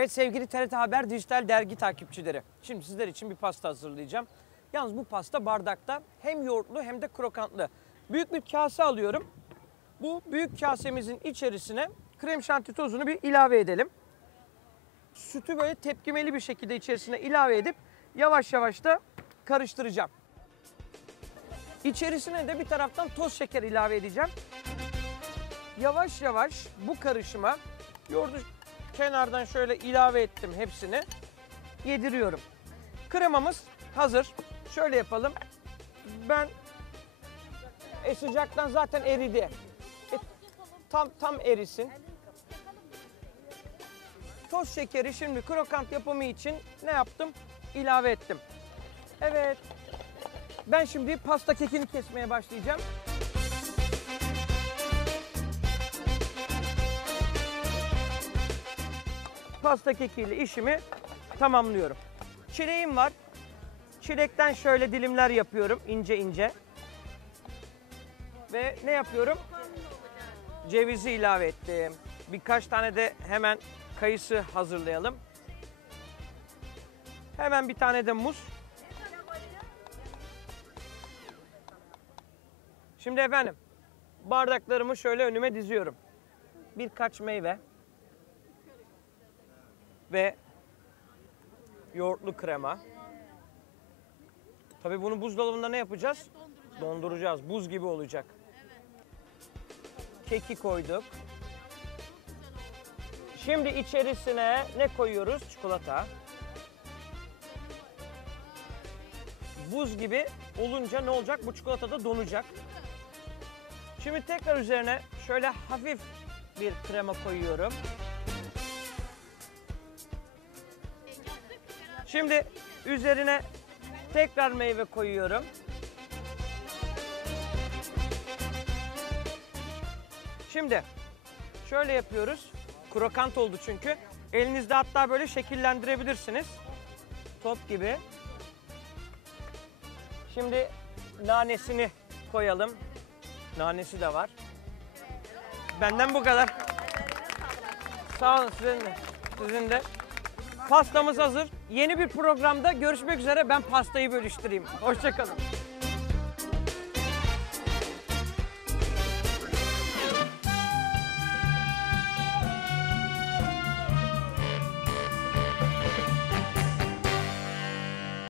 Evet sevgili TRT Haber Dijital Dergi takipçileri. Şimdi sizler için bir pasta hazırlayacağım. Yalnız bu pasta bardakta hem yoğurtlu hem de krokantlı. Büyük bir kase alıyorum. Bu büyük kasemizin içerisine krem şanti tozunu bir ilave edelim. Sütü böyle tepkimeli bir şekilde içerisine ilave edip yavaş yavaş da karıştıracağım. İçerisine de bir taraftan toz şeker ilave edeceğim. Yavaş yavaş bu karışıma yoğurdu kenardan şöyle ilave ettim hepsini. Yediriyorum. Kremamız hazır. Şöyle yapalım. Ben e sıcaktan zaten eridi. E, tam tam erisin. Toz şekeri şimdi krokant yapımı için ne yaptım? İlave ettim. Evet. Ben şimdi pasta kekini kesmeye başlayacağım. Pasta kekiyle işimi tamamlıyorum. Çileğim var. Çilekten şöyle dilimler yapıyorum ince ince. Ve ne yapıyorum? Cevizi ilave ettim. Birkaç tane de hemen kayısı hazırlayalım. Hemen bir tane de muz. Şimdi efendim bardaklarımı şöyle önüme diziyorum. Birkaç meyve ve yoğurtlu krema. Tabii bunu buzdolabında ne yapacağız? Donduracağız. Buz gibi olacak. Keki koyduk. Şimdi içerisine ne koyuyoruz? Çikolata. Buz gibi olunca ne olacak? Bu çikolata da donacak. Şimdi tekrar üzerine şöyle hafif bir krema koyuyorum. Şimdi üzerine tekrar meyve koyuyorum. Şimdi şöyle yapıyoruz. Krokant oldu çünkü. Elinizde hatta böyle şekillendirebilirsiniz. Top gibi. Şimdi nanesini koyalım. Nanesi de var. Benden bu kadar. Sağ olun sizin de. Sizin de. Pastamız hazır. Yeni bir programda görüşmek üzere. Ben pastayı bölüştüreyim. Hoşçakalın.